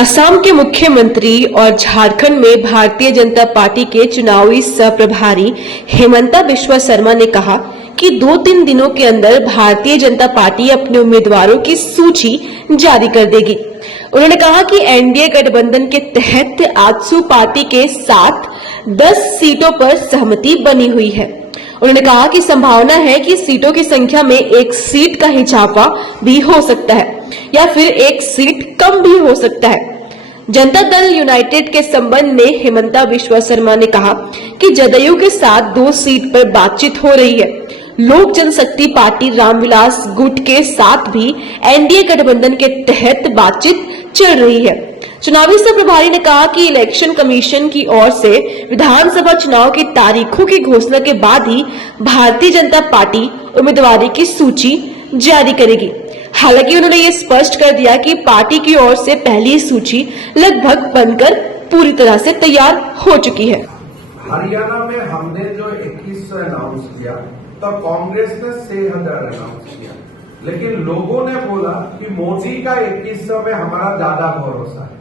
असम के मुख्यमंत्री और झारखंड में भारतीय जनता पार्टी के चुनावी सह प्रभारी हेमंता बिश्वा शर्मा ने कहा कि 2-3 दिनों के अंदर भारतीय जनता पार्टी अपने उम्मीदवारों की सूची जारी कर देगी। उन्होंने कहा कि एनडीए गठबंधन के तहत आजसू पार्टी के साथ 10 सीटों पर सहमति बनी हुई है। उन्होंने कहा कि संभावना है कि सीटों की संख्या में एक सीट का इजाफा भी हो सकता है या फिर एक सीट कम भी हो सकता है। जनता दल यूनाइटेड के संबंध में हेमंता बिश्वा शर्मा ने कहा कि जदयू के साथ 2 सीट पर बातचीत हो रही है। लोक जनशक्ति पार्टी रामविलास गुट के साथ भी एनडीए गठबंधन के तहत बातचीत चल रही है। चुनावी सह प्रभारी ने कहा कि इलेक्शन कमीशन की ओर से विधानसभा चुनाव की तारीखों की घोषणा के बाद ही भारतीय जनता पार्टी उम्मीदवारों की सूची जारी करेगी। हालांकि उन्होंने ये स्पष्ट कर दिया कि पार्टी की ओर से पहली सूची लगभग बनकर पूरी तरह से तैयार हो चुकी है। हरियाणा में हमने जो 2100 अनाउंस किया तो कांग्रेस ने 6000 अनाउंस किया, लेकिन लोगों ने बोला कि मोदी का 2100 में हमारा ज्यादा भरोसा है।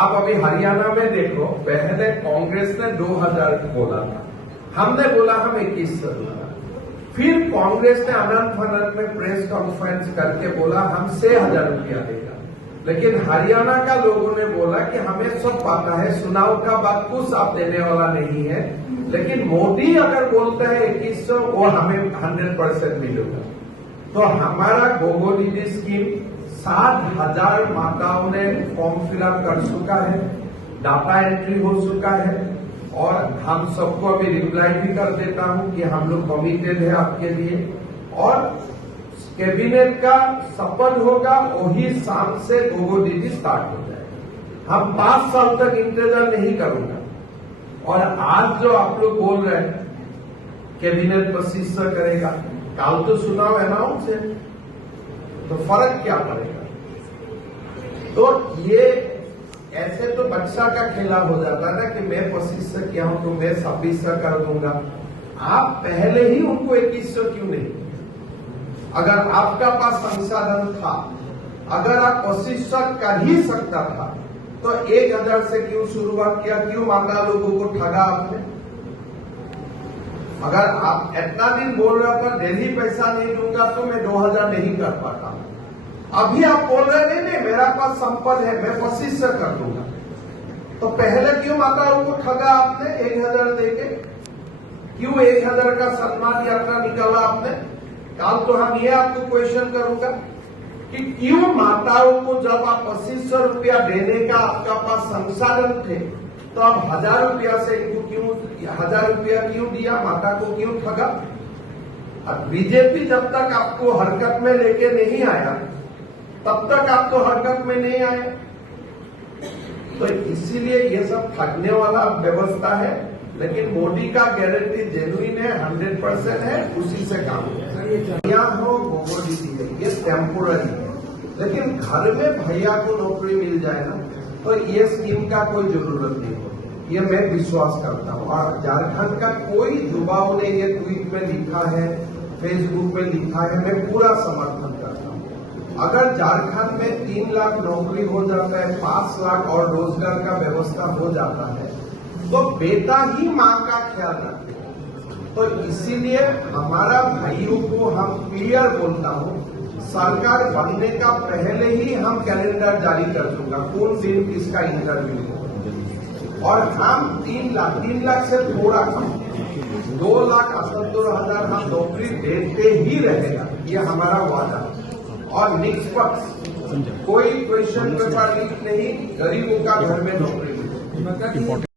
आप अभी हरियाणा में देखो, पहले कांग्रेस ने 2000 बोला था, हमने बोला हम 2100 दूंगा। फिर कांग्रेस ने अनंत फनंत में प्रेस कॉन्फ्रेंस करके बोला हम 6000 रुपया देगा, लेकिन हरियाणा का लोगों ने बोला कि हमें सब पता है, चुनाव का बात कुछ आप देने वाला नहीं है, लेकिन मोदी अगर बोलता है 2100 वो हमें 100% मिलेगा। तो हमारा गोगो दीदी स्कीम 7000 माताओं ने फॉर्म फिलअप कर चुका है, डाटा एंट्री हो चुका है, और हम सबको अभी रिप्लाई भी कर देता हूं कि हम लोग कमिटेड है आपके लिए। और कैबिनेट का शपथ होगा, वही शाम से गोगो दीदी स्टार्ट हो जाएगा। हम 5 साल तक इंतजार नहीं करूंगा। और आज जो आप लोग बोल रहे हैं कैबिनेट 2500 करेगा, कल तो चुनाव अनाउंस है, तो फर्क क्या पड़ेगा? तो ये ऐसे तो बच्चा का खेला हो जाता है ना कि मैं 2500 किया हूं तो मैं 2600 कर दूंगा। आप पहले ही उनको 2100 क्यों नहीं? अगर आपका पास संसाधन था, अगर आप 2500 कर ही सकता था, तो 1000 से क्यों शुरुआत किया? क्यों माता लोगों को ठगा आपने? अगर आप इतना दिन बोल रहे पर डेली पैसा नहीं दूंगा तो मैं 2000 नहीं कर पाता। अभी आप बोल रहे नहीं मेरा पास संपत्ति है, मैं 2500 कर दूंगा। तो पहले क्यों माता लोगों को ठगा आपने 1000 देके? क्यों 1000 का सम्मान यात्रा निकाला आपने? कल तो हम ये आपको क्वेश्चन करूंगा कि क्यों माताओं को जब आप 2500 रुपया देने का आपका पास संसाधन थे, तो आप 1000 रुपया से इनको क्यों 1000 रुपया क्यों दिया? माता को क्यों ठगा? अब बीजेपी जब तक आपको हरकत में लेके नहीं आया, तब तक आप तो हरकत में नहीं आए। तो इसीलिए ये सब ठगने वाला व्यवस्था है, लेकिन मोदी का गारंटी जेन्युइन है, 100% है, उसी से काम है। यहाँ हो गोगो दीदी है, ये टेम्पोररी है, लेकिन घर में भैया को नौकरी मिल जाए ना, तो ये स्कीम का कोई जरूरत नहीं हो, ये मैं विश्वास करता हूँ। और झारखंड का कोई युवाओं ने ये ट्वीट में लिखा है, फेसबुक में लिखा है, मैं पूरा समर्थन करता हूँ। अगर झारखंड में 3 लाख नौकरी हो जाता है, 5 लाख और रोजगार का व्यवस्था हो जाता है, तो बेटा ही मां का ख्याल रखे। तो इसीलिए हमारा भाइयों को हम क्लियर बोलता हूं, सरकार बनने का पहले ही हम कैलेंडर जारी कर दूंगा, कौन दिन किसका इंटरव्यू हो। और हम 3 लाख से थोड़ा कम 2,78,000 हम नौकरी देते ही रहेगा, ये हमारा वादा। और निष्पक्ष कोई क्वेश्चन पेपर लीक नहीं, गरीबों का घर में नौकरी मिले।